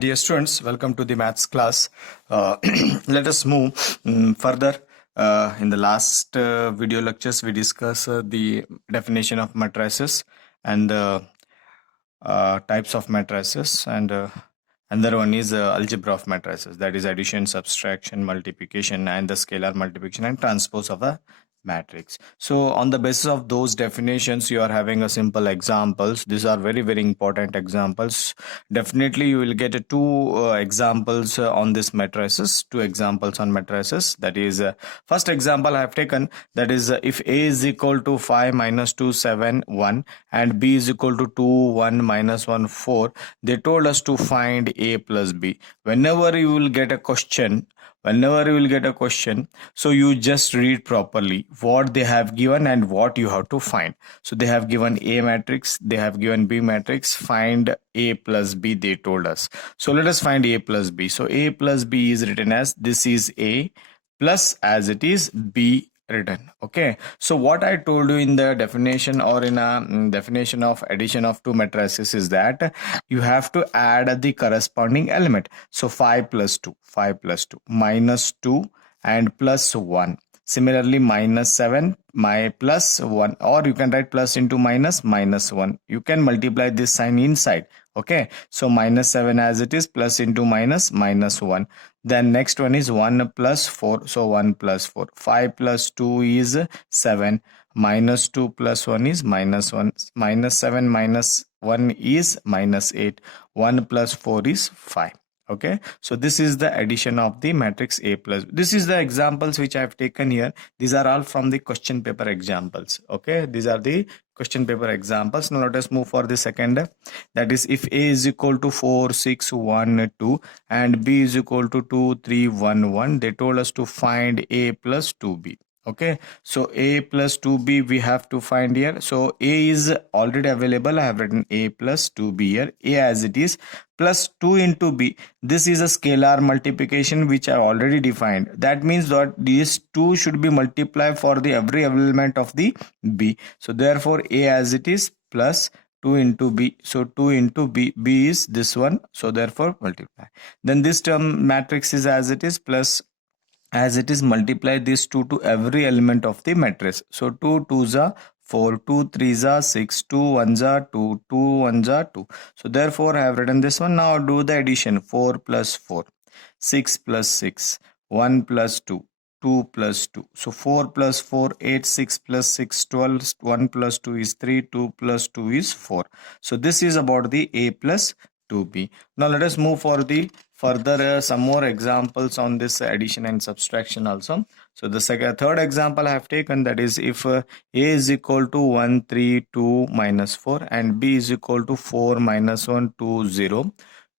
Dear students, welcome to the maths class. Let us move further. In the last video lectures, we discussed the definition of matrices and types of matrices, and another one is algebra of matrices, that is addition, subtraction, multiplication, and the scalar multiplication and transpose of a matrix. So on the basis of those definitions, you are having a simple examples. These are very important examples. Definitely you will get two examples on this matrices, two examples on matrices. That is first example I have taken, that is if a is equal to 5 minus 2 7 1 and b is equal to 2 1 minus 1 4. They told us to find a plus b. Whenever you will get a question, so you just read properly what they have given and what you have to find. So they have given a matrix, they have given b matrix, find a plus b, they told us. So let us find a plus b. So a plus b is written as, this is a plus as it is b written. Okay, so what I told you in the definition, or in a definition of addition of two matrices, is that you have to add the corresponding element. So 5 plus 2 minus 2 and plus 1. Similarly, minus 7 plus 1, or you can write plus into minus 1. You can multiply this sign inside. Okay, so minus 7 as it is, plus into minus 1. Then next one is 1 plus 4. So 1 plus 4. 5 plus 2 is 7. Minus 2 plus 1 is minus 1. Minus 7 minus 1 is minus 8. 1 plus 4 is 5. Okay, so this is the addition of the matrix A plus. This is the examples which I have taken here. These are all from the question paper examples. Okay, these are the question paper examples. Now let us move for the second. That is if A is equal to 4 6 1 2 and B is equal to 2 3 1 1. They told us to find A plus 2B. Okay, so a plus 2b we have to find here. So a is already available. I have written a plus 2b here. A as it is, plus 2 into b. This is a scalar multiplication which I already defined. That means that these two should be multiplied for the every element of the b. So therefore a as it is plus 2 into b. So 2 into b is this one. So therefore multiply. Then this term matrix is as it is, plus as it is, multiply this 2 to every element of the matrix. So 2 2s are 4, 2 3s are 6, 2 1s are 2, 2 1s are 2. So therefore I have written this one. Now do the addition. 4 plus 4, 6 plus 6, 1 plus 2, 2 plus 2. So 4 plus 4, 8, 6 plus 6, 12, 1 plus 2 is 3, 2 plus 2 is 4. So this is about the A plus 2B. Now let us move for the further some more examples on this addition and subtraction also. So the third example I have taken, that is if A is equal to 1 3 2 minus 4 and B is equal to 4 minus 1 2 0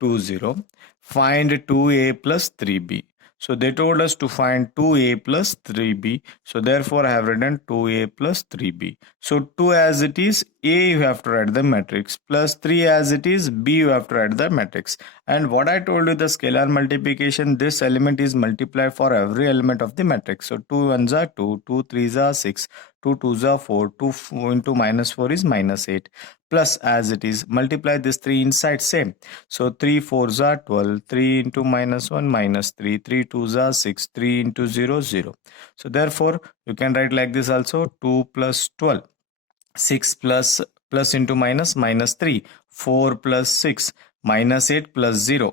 2 0. Find 2A plus 3B. So they told us to find 2A plus 3B. So therefore I have written 2A plus 3B. So 2 as it is, A you have to write the matrix, plus 3 as it is, B you have to write the matrix. And what I told you, the scalar multiplication, this element is multiplied for every element of the matrix. So 2 1s are 2, 2 3s are 6, 2 2s are 4, 2 into minus 4 is minus 8. Plus as it is, multiply this 3 inside, same. So 3 4s are 12, 3 into minus 1 minus 3, 3 2s are 6, 3 into 0 0. So therefore you can write like this also, 2 plus 12, 6 plus into minus 3, 4 plus 6, minus 8 plus 0,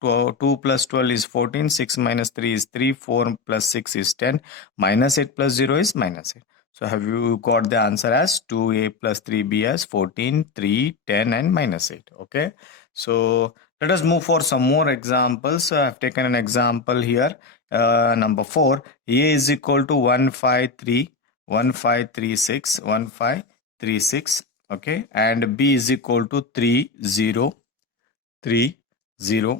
2 plus 12 is 14, 6 minus 3 is 3, 4 plus 6 is 10, minus 8 plus 0 is minus 8. So have you got the answer as 2A plus 3B as 14, 3, 10 and minus 8. Okay, so let us move for some more examples. I have taken an example here, number 4. A is equal to 1536, okay, and B is equal to 3030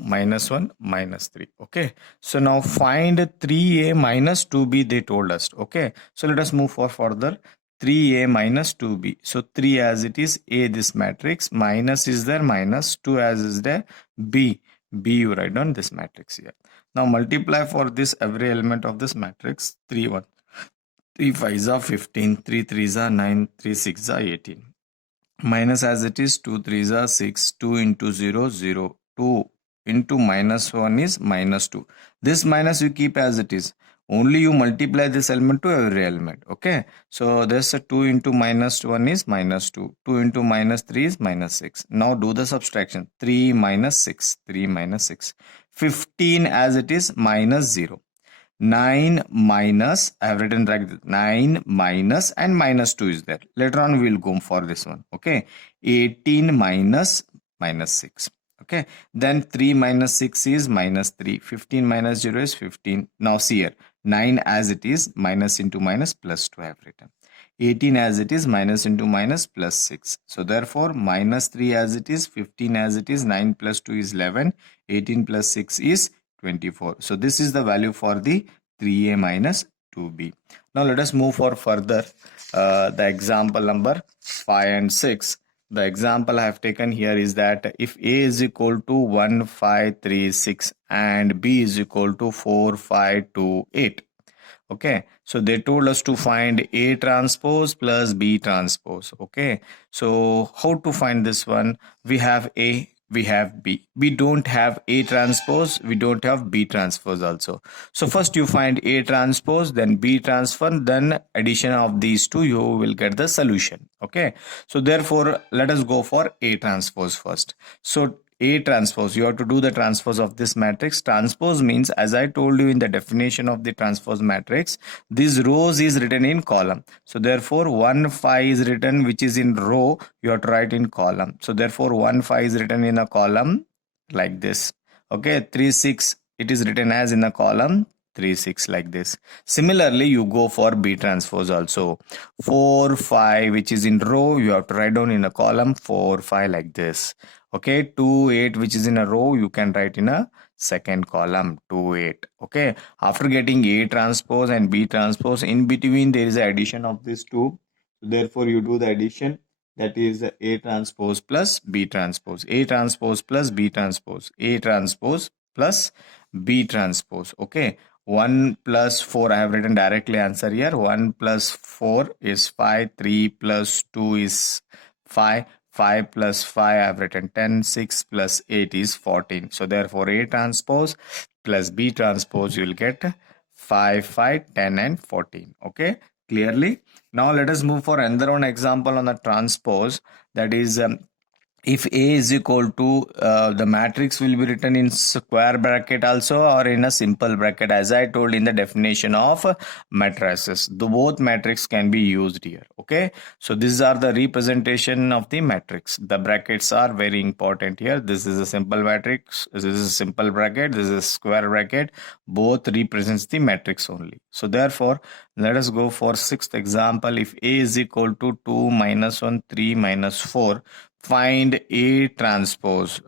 minus 1 minus 3. Okay, so now find 3A minus 2B, they told us. Okay, so let us move for further. 3A minus 2B. So 3 as it is, A this matrix, minus is there, minus 2 as is there, B you write down this matrix here. Now multiply for this every element of this matrix. 3 1, 3 5s are 15, 3 3s are 9, 3 6s are 18. Minus as it is, 2 3s are 6, 2 into 0 0, 2 into minus 1 is minus 2. This minus you keep as it is. Only you multiply this element to every element. Okay. So this 2 into minus 1 is minus 2. 2 into minus 3 is minus 6. Now do the subtraction. 3 minus 6. 3 minus 6. 15 as it is minus 0. 9 minus, I have written like 9 minus and minus 2 is there. Later on we will go for this one. Okay. 18 minus 6. Okay. Then 3 minus 6 is minus 3. 15 minus 0 is 15. Now see here. 9 as it is, minus into minus plus 2 I have written. 18 as it is, minus into minus plus 6. So therefore minus 3 as it is, 15 as it is, 9 plus 2 is 11, 18 plus 6 is 24. So this is the value for the 3a minus 2b. Now let us move for further the example number 5 and 6. The example I have taken here is that if a is equal to 1, 5, 3, 6 and b is equal to 4, 5, 2, 8. Okay, so they told us to find A transpose plus B transpose. Okay, so how to find this one? We have A, we have B. We don't have A transpose, we don't have B transpose also. So first you find A transpose, then B transpose, then addition of these two, you will get the solution. Okay, so therefore let us go for A transpose first. So A transpose, you have to do the transpose of this matrix. Transpose means, as I told you in the definition of the transpose matrix, these rows is written in column. So therefore 1 5 is written which is in row, you have to write in column. So therefore 1 5 is written in a column like this. Okay, 3 6 it is written as in a column 3 6 like this. Similarly you go for B transpose also. 4 5 which is in row, you have to write down in a column 4 5 like this. Okay, 2 8 which is in a row, you can write in a second column 2 8. Okay, after getting A transpose and B transpose, in between there is an addition of these two. So therefore you do the addition, that is A transpose plus B transpose. A transpose plus B transpose. A transpose plus B transpose. Okay, 1 plus 4 I have written directly answer here. 1 plus 4 is 5. 3 plus 2 is 5. 5 plus 5 I have written 10. 6 plus 8 is 14. So therefore A transpose plus B transpose, you will get 5 5 10 and 14. Okay, clearly. Now let us move for another one example on the transpose, that is if A is equal to the matrix will be written in square bracket also or in a simple bracket, as I told in the definition of matrices. The both matrix can be used here. Okay, so these are the representation of the matrix. The brackets are very important here. This is a simple matrix, this is a simple bracket, this is a square bracket. Both represents the matrix only. So therefore let us go for sixth example. If A is equal to 2 minus 1 3 minus 4, find A transpose.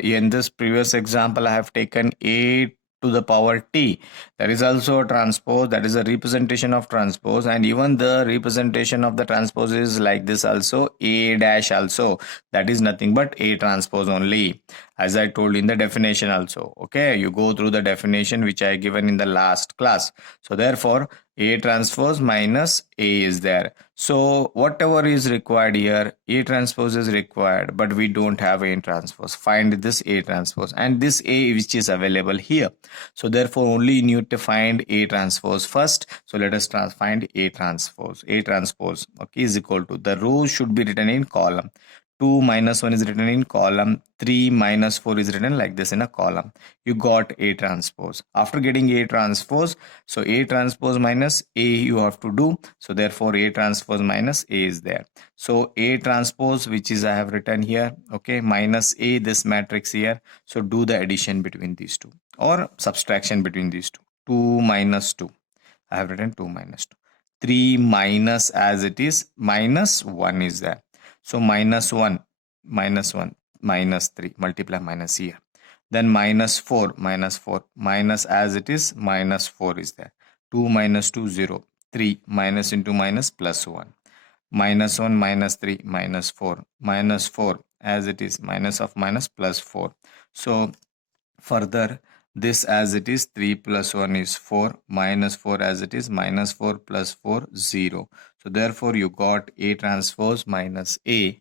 In this previous example I have taken A to the power t. That is also a transpose, that is a representation of transpose, and even the representation of the transpose is like this also, A dash also, that is nothing but A transpose only, as I told in the definition also. Okay, you go through the definition which I given in the last class. So therefore A transpose minus A is there. So whatever is required here, A transpose is required, but we don't have A transpose. Find this A transpose and this A which is available here. So therefore only you need to find A transpose first. So let us find A transpose. A transpose, okay, is equal to, the rows should be written in column. 2 minus 1 is written in column. 3 minus 4 is written like this in a column. You got A transpose. After getting A transpose, so A transpose minus A you have to do. So therefore A transpose minus A is there. So A transpose, which is I have written here, okay, minus A, this matrix here. So do the addition between these two or subtraction between these two. 2 minus 2. I have written 2 minus 2. 3 minus, as it is, minus 1 is there. So minus 1, minus 1, minus 3, multiply minus here. Then minus 4, minus as it is, minus 4 is there. 2 minus 2, 0. 3 minus into minus plus 1. Minus 1, minus 3, minus 4. Minus 4 as it is, minus of minus plus 4. So further this as it is, 3 plus 1 is 4, minus 4 as it is, minus 4 plus 4, 0. So therefore you got A transpose minus A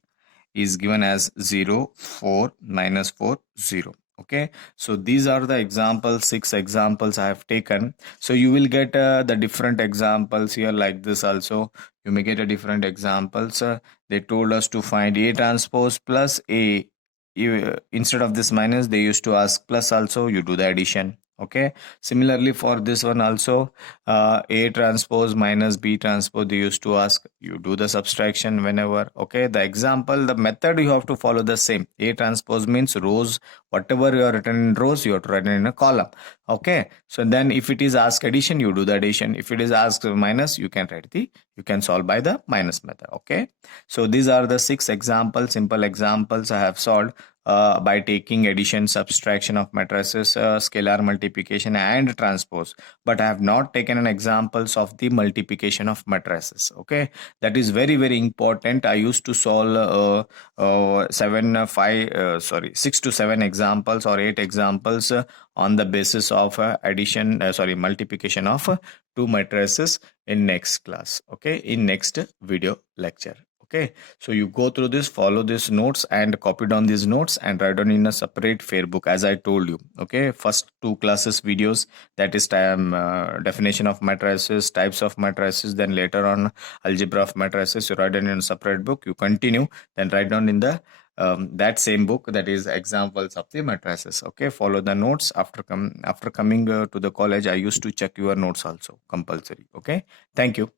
is given as 0 4 minus 4 0. Okay, so these are the examples, 6 examples I have taken. So you will get the different examples here like this also. You may get a different examples. They told us to find A transpose plus A. Instead of this minus, they used to ask plus also. You do the addition. Okay, similarly for this one also, A transpose minus B transpose, they used to ask. You do the subtraction whenever. Okay, the example, the method you have to follow the same. A transpose means rows, whatever you are written in rows, you have to write it in a column. Okay, so then if it is asked addition, you do the addition. If it is asked minus, you can solve by the minus method. Okay, so these are the 6 examples, simple examples I have solved by taking addition, subtraction of matrices, scalar multiplication and transpose. But I have not taken an examples of the multiplication of matrices. Okay, that is very, very important. I used to solve 6 to 7 examples or 8 examples on the basis of multiplication of 2 matrices in next class. Okay, in next video lecture. Okay, so you go through this, follow these notes and copy down these notes and write down in a separate fair book as I told you. Okay, first 2 classes videos, that is definition of matrices, types of matrices, then later on algebra of matrices, you write down in a separate book. You continue, then write down in the that same book, that is examples of the matrices. Okay, follow the notes. After coming to the college, I used to check your notes also compulsory. Okay, thank you.